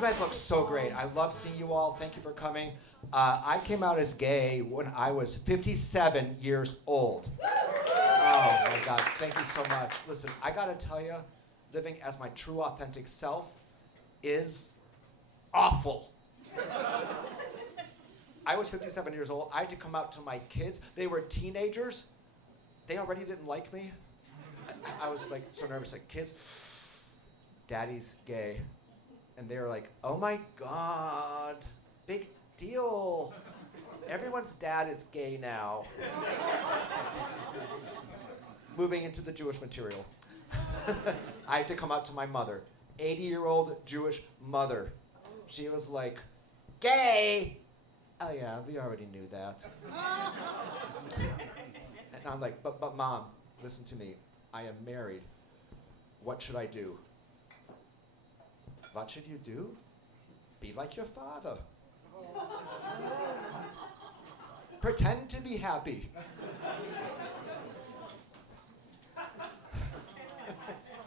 You guys look so great. I love seeing you all. Thank you for coming. I came out as gay when I was 57 years old. Oh my God, thank you so much. Listen, I gotta tell you, living as my true authentic self is awful. I was 57 years old. I had to come out to my kids. They were teenagers. They already didn't like me. I was like so nervous, like, kids, daddy's gay. And they were like, oh my God, big deal. Everyone's dad is gay now. Moving into the Jewish material. I had to come out to my mother, 80-year-old Jewish mother. She was like, gay? Oh yeah, we already knew that. And I'm like, but Mom, listen to me. I am married. What should I do? What should you do? Be like your father. Pretend to be happy. So,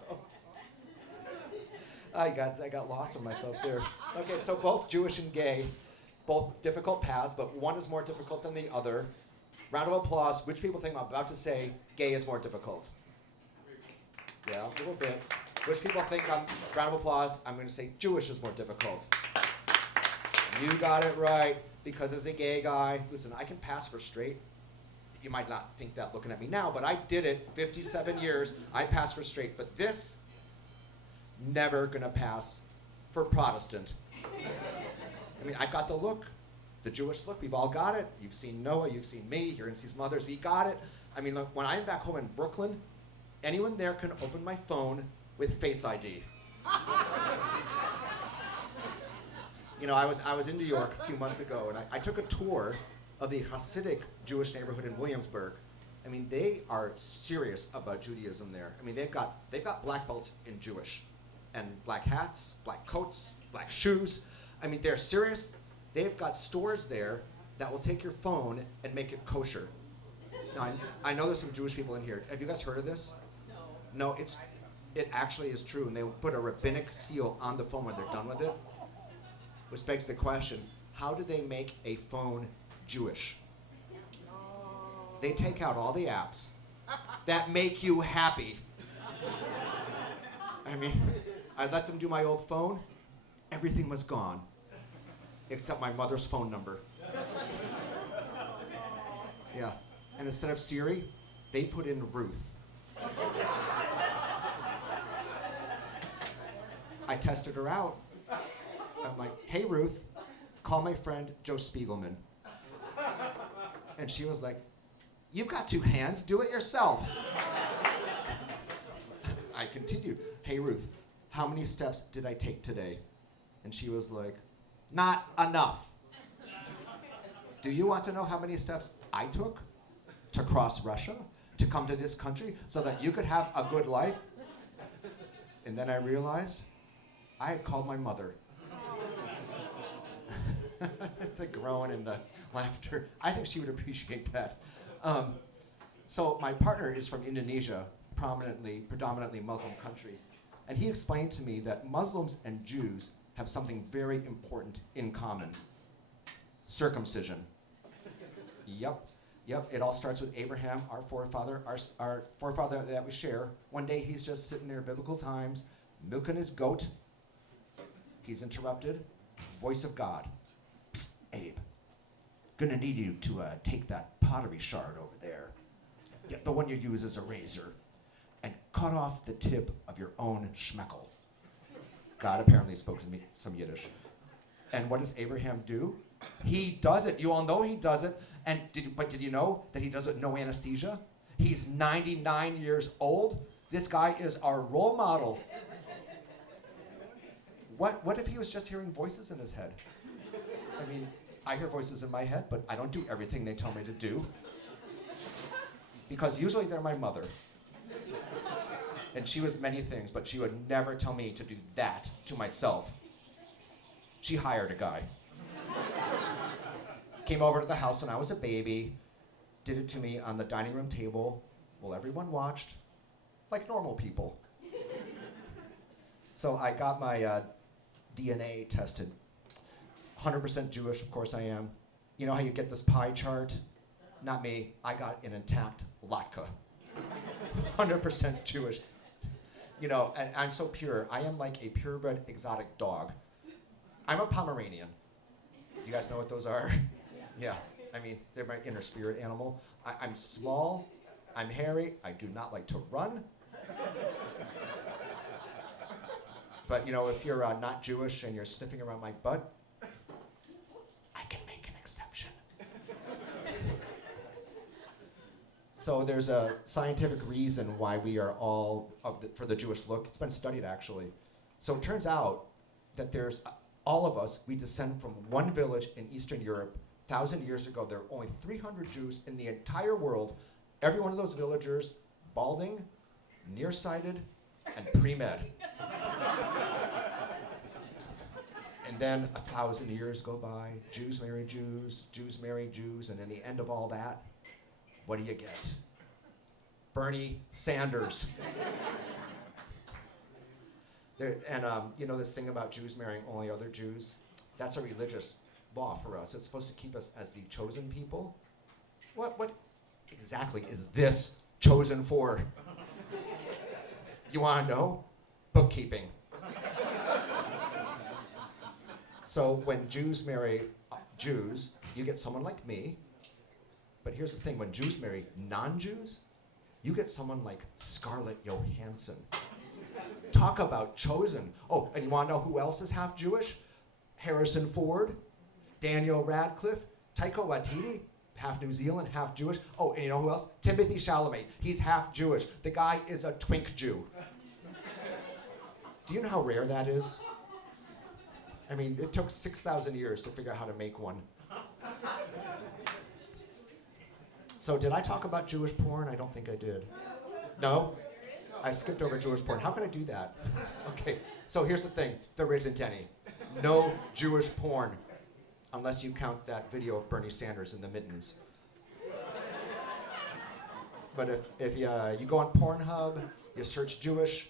I got lost in myself there. Okay, so both Jewish and gay, both difficult paths, but one is more difficult than the other. Round of applause. Which people think I'm about to say gay is more difficult? Yeah, a little bit. Which people think round of applause, I'm going to say Jewish is more difficult. You got it right, because as a gay guy, listen, I can pass for straight. You might not think that looking at me now, but I did it 57 years. I passed for straight, but this, never gonna pass for Protestant. I mean, I've got the look, the Jewish look, we've all got it. You've seen Noah, you've seen me, you're gonna see some others, we got it. I mean, look, when I'm back home in Brooklyn, anyone there can open my phone with Face ID. You know, I was in New York a few months ago, and I took a tour of the Hasidic Jewish neighborhood in Williamsburg. I mean, they are serious about Judaism there. I mean, they've got black belts in Jewish, and black hats, black coats, black shoes. I mean, they're serious. They've got stores there that will take your phone and make it kosher. Now, I know there's some Jewish people in here. Have you guys heard of this? No. No, it actually is true, and they'll put a rabbinic seal on the phone when they're done with it. Which begs the question, how do they make a phone Jewish? They take out all the apps that make you happy. I mean, I let them do my old phone, everything was gone, except my mother's phone number. Yeah, and instead of Siri, they put in Ruth. I tested her out. I'm like, hey Ruth, call my friend Joe Spiegelman. And she was like, you've got two hands, do it yourself. I continued, hey Ruth, how many steps did I take today? And she was like, not enough. Do you want to know how many steps I took to cross Russia, to come to this country so that you could have a good life? And then I realized I had called my mother. The groan and the laughter. I think she would appreciate that. So my partner is from Indonesia, predominantly Muslim country. And he explained to me that Muslims and Jews have something very important in common. Circumcision. Yep. It all starts with Abraham, our forefather that we share. One day he's just sitting there, biblical times, milking his goat. He's interrupted. Voice of God. Psst, Abe, gonna need you to take that pottery shard over there, the one you use as a razor, and cut off the tip of your own schmeckel. God apparently spoke to me some Yiddish. And what does Abraham do? He does it. You all know he does it. And did you know that he does it no anesthesia? He's 99 years old. This guy is our role model. What if he was just hearing voices in his head? I mean, I hear voices in my head, but I don't do everything they tell me to do. Because usually they're my mother. And she was many things, but she would never tell me to do that to myself. She hired a guy. Came over to the house when I was a baby, did it to me on the dining room table while everyone watched, like normal people. So I got my DNA tested. 100% Jewish, of course I am. You know how you get this pie chart? Not me. I got an intact latke. 100% Jewish. You know, and I'm so pure. I am like a purebred exotic dog. I'm a Pomeranian. You guys know what those are? Yeah. I mean, they're my inner spirit animal. I'm small. I'm hairy. I do not like to run. But, you know, if you're not Jewish and you're sniffing around my butt, I can make an exception. So there's a scientific reason why we are all for the Jewish look. It's been studied, actually. So it turns out that there's all of us, we descend from one village in Eastern Europe. 1,000 years ago, there were only 300 Jews in the entire world. Every one of those villagers, balding, nearsighted, and pre-med. And then 1,000 years go by, Jews marry Jews, Jews marry Jews, and in the end of all that, what do you get? Bernie Sanders. You know this thing about Jews marrying only other Jews? That's a religious law for us. It's supposed to keep us as the chosen people. What exactly is this chosen for? You want to know? Bookkeeping. So when Jews marry Jews, you get someone like me. But here's the thing, when Jews marry non-Jews, you get someone like Scarlett Johansson. Talk about chosen. Oh, and you want to know who else is half Jewish? Harrison Ford, Daniel Radcliffe, Taika Waititi, half New Zealand, half Jewish. Oh, and you know who else? Timothy Chalamet. He's half Jewish. The guy is a twink Jew. Do you know how rare that is? I mean, it took 6,000 years to figure out how to make one. So did I talk about Jewish porn? I don't think I did. No? I skipped over Jewish porn. How can I do that? Okay, so here's the thing. There isn't any. No Jewish porn, unless you count that video of Bernie Sanders in the mittens. But if you go on Pornhub, you search Jewish,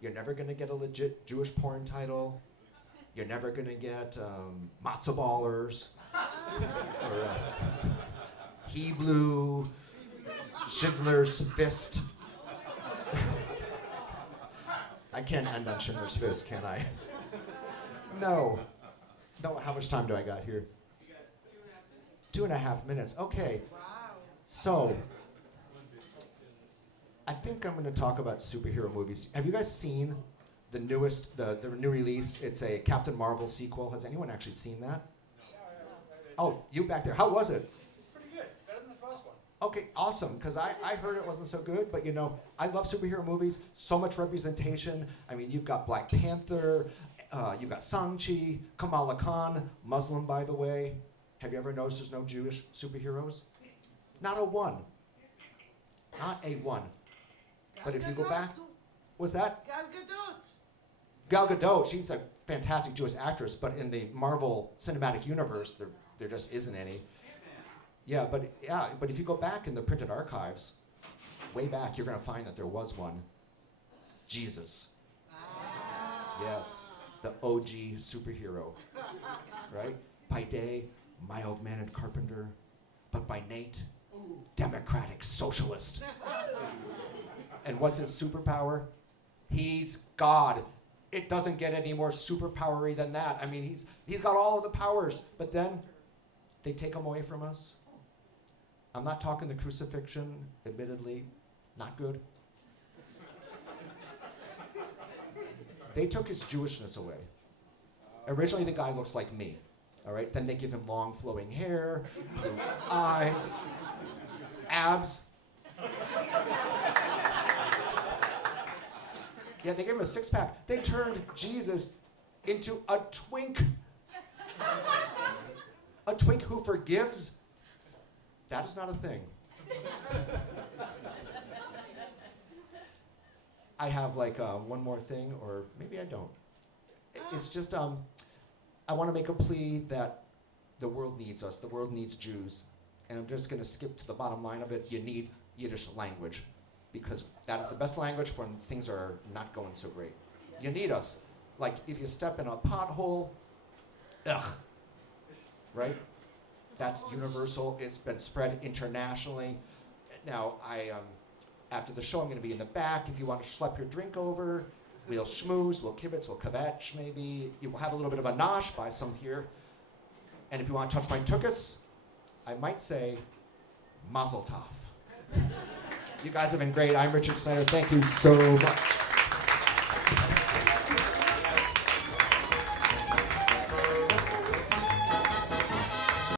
you're never going to get a legit Jewish porn title. You're never going to get matzo ballers or Hebrew, Schindler's Fist. I can't end on Schindler's Fist, can I? No. No, how much time do I got here? You got 2.5 minutes. Okay. Wow. So, I think I'm going to talk about superhero movies. Have you guys seen the newest, the new release? It's a Captain Marvel sequel. Has anyone actually seen that? Oh, you back there. How was it? Pretty good. Better than the first one. Okay, awesome, because I heard it wasn't so good, but you know, I love superhero movies, so much representation. I mean, you've got Black Panther, you've got Shang-Chi, Kamala Khan, Muslim, by the way. Have you ever noticed there's no Jewish superheroes? Not a one. Not a one. But if you go back, what's that? Gal Gadot. Gal Gadot, she's a fantastic Jewish actress, but in the Marvel Cinematic Universe, there just isn't any. Yeah, but if you go back in the printed archives, way back, you're going to find that there was one. Jesus. Yes, the OG superhero, right? By day, mild-mannered carpenter, but by night, democratic socialist. And what's his superpower? He's God. It doesn't get any more superpowery than that. I mean, he's got all of the powers, but then they take him away from us. I'm not talking the crucifixion, admittedly, not good. They took his Jewishness away. Originally, the guy looks like me, all right? Then they give him long flowing hair, blue eyes, abs. Yeah, they gave him a six-pack. They turned Jesus into a twink. A twink who forgives? That is not a thing. I have like one more thing, or maybe I don't. It's just, I want to make a plea that the world needs us. The world needs Jews. And I'm just going to skip to the bottom line of it. You need Yiddish language, because that is the best language when things are not going so great. You need us. Like if you step in a pothole, ugh, right? That's universal. It's been spread internationally. Now, after the show, I'm going to be in the back. If you want to schlep your drink over, we'll schmooze, we'll kibitz, we'll kvetch maybe. You will have a little bit of a nosh by some here. And if you want to touch my tuchus, I might say mazel tov. You guys have been great. I'm Richard Snyder. Thank you so much.